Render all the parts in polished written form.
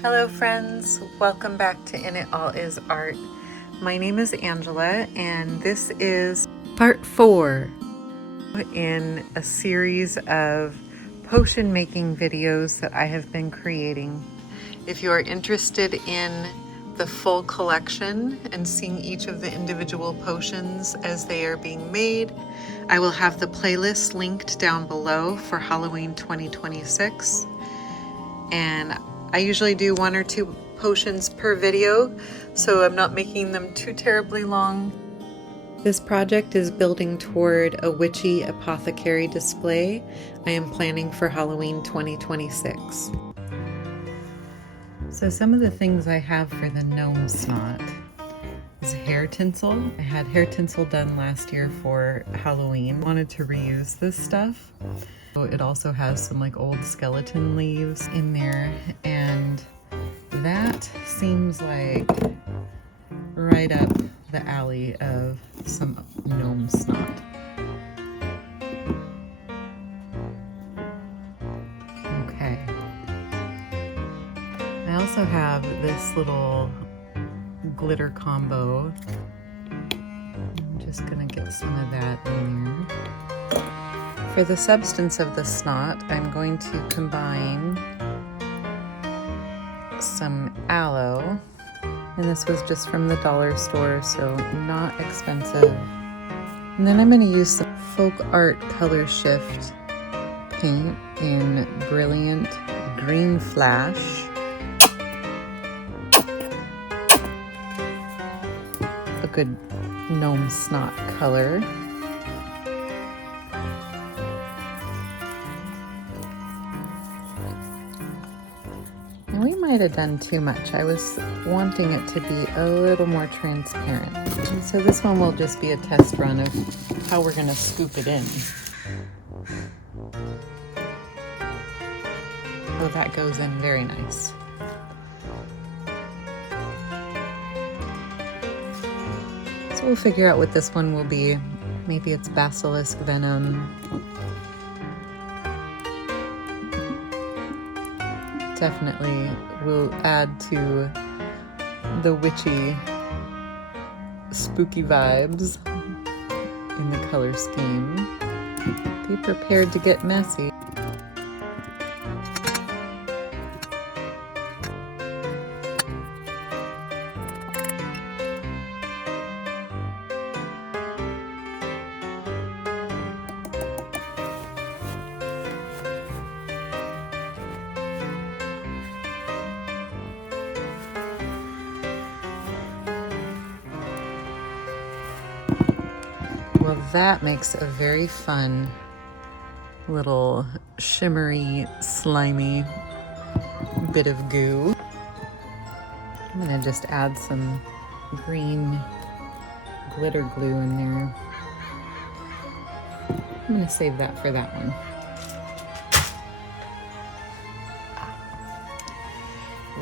Hello friends, welcome back to In It All Is Art. My name is Angela and this is part 4 in a series of potion making videos that I have been creating. If you are interested in the full collection and seeing each of the individual potions as they are being made, I will have the playlist linked down below for Halloween 2026. And I usually do 1 or 2 potions per video, so I'm not making them too terribly long. This project is building toward a witchy apothecary display I am planning for Halloween 2026. So some of the things I have for the gnome snot is hair tinsel. I had hair tinsel done last year for Halloween. Wanted to reuse this stuff. It also has some like old skeleton leaves in there, and that seems like right up the alley of some gnome snot. Okay. I also have this little glitter combo. I'm just gonna get some of that in there. For the substance of the snot, I'm going to combine some aloe, and this was just from the dollar store, so not expensive. And then I'm going to use some Folk Art Color Shift paint in Brilliant Green Flash. A good gnome snot color. We might have done too much. I was wanting it to be a little more transparent. And so this one will just be a test run of how we're going to scoop it in. Oh, that goes in very nice. So we'll figure out what this one will be. Maybe it's basilisk venom. Definitely will add to the witchy, spooky vibes in the color scheme. Be prepared to get messy. Well, that makes a very fun little shimmery, slimy bit of goo. I'm gonna just add some green glitter glue in there. I'm gonna save that for that one.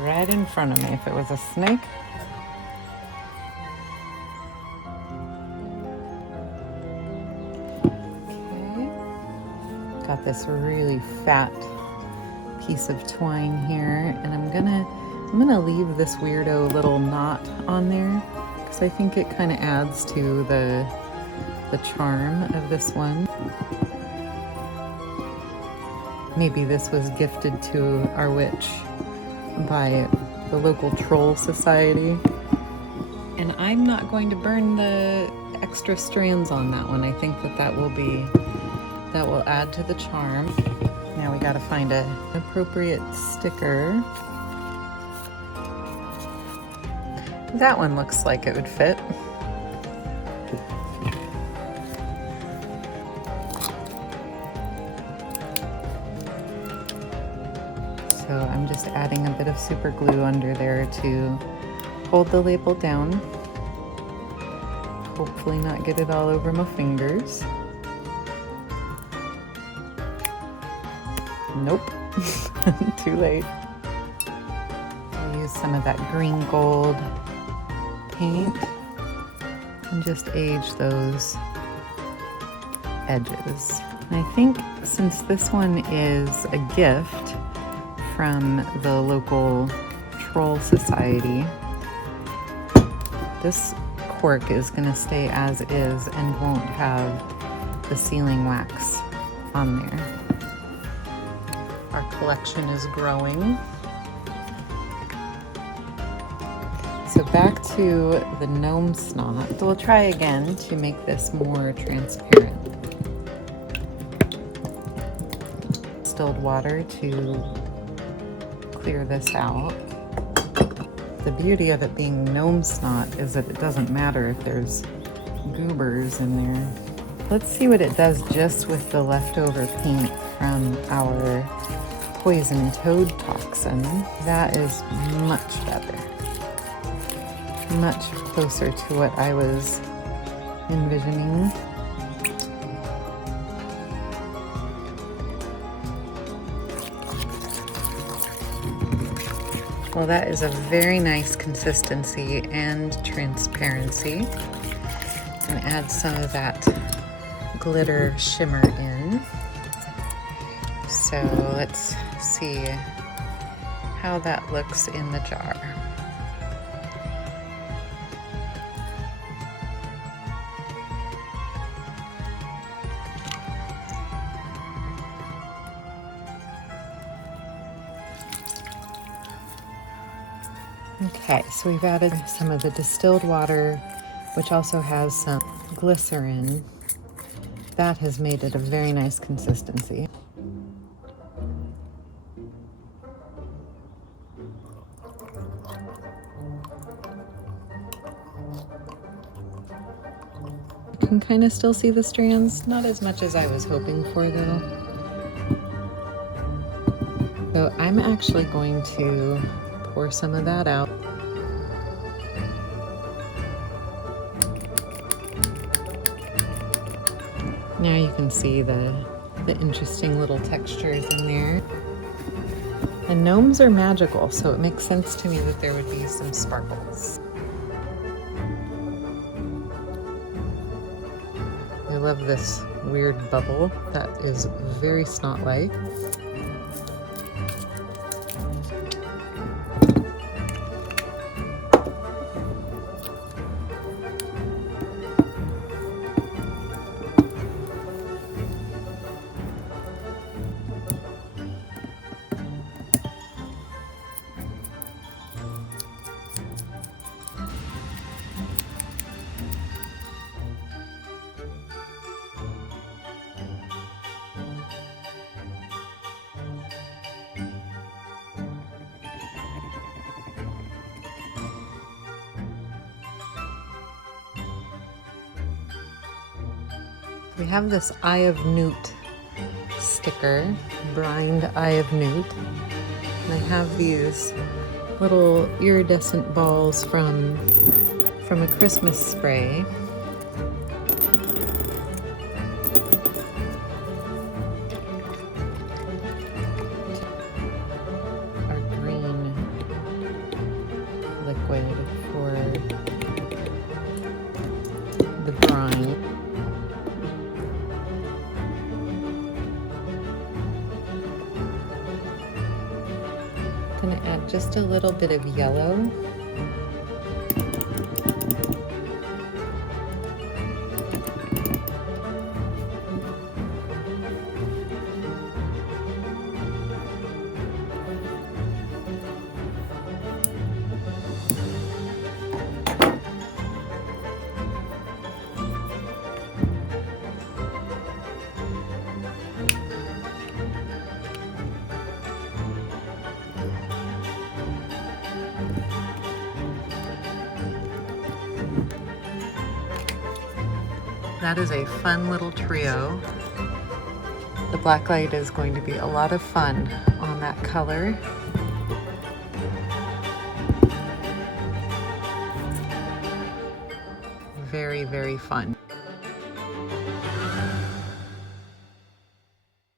Right in front of me. If it was a snake, got this really fat piece of twine here, and I'm gonna leave this weirdo little knot on there because I think it kind of adds to the charm of this one. Maybe this was gifted to our witch by the local troll society, and I'm not going to burn the extra strands on that one. I think that will add to the charm. Now we gotta find an appropriate sticker. That one looks like it would fit. So I'm just adding a bit of super glue under there to hold the label down. Hopefully not get it all over my fingers. Nope, too late. I'll use some of that green gold paint and just age those edges. And I think since this one is a gift from the local Troll Society. This cork is going to stay as is and won't have the sealing wax on there. Our collection is growing. So back to the gnome snot. So we'll try again to make this more transparent. Distilled water to clear this out. The beauty of it being gnome snot is that it doesn't matter if there's goobers in there. Let's see what it does just with the leftover paint from our poison toad toxin. That is much better. Much closer to what I was envisioning. Well, that is a very nice consistency and transparency. And add some of that glitter shimmer in. So let's see how that looks in the jar. Okay, so we've added some of the distilled water, which also has some glycerin. That has made it a very nice consistency. You can kind of still see the strands, not as much as I was hoping for though. So I'm actually going to pour some of that out. Now you can see the interesting little textures in there. And gnomes are magical, so it makes sense to me that there would be some sparkles. I love this weird bubble that is very snot-like. We have this Eye of Newt sticker, brined Eye of Newt. And I have these little iridescent balls from a Christmas spray. Our green liquid for the brine. I'm going to add just a little bit of yellow. That is a fun little trio. The black light is going to be a lot of fun on that color. Very, very fun.